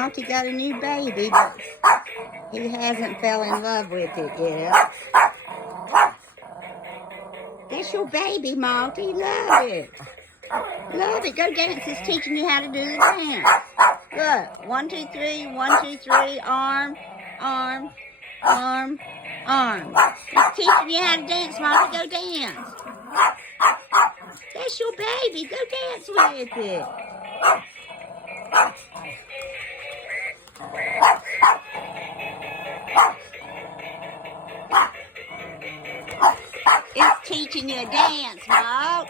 Monty got a new baby, but he hasn't fell in love with it yet. That's your baby, Monty. Love it. Love it. Go dance. It's teaching you how to do the dance. Look. 1, 2, 3. 1, 2, 3. Arm, arm, arm, arm. It's teaching you how to dance, Monty. Go dance. That's your baby. Go dance with it. It's teaching you a dance, Malt.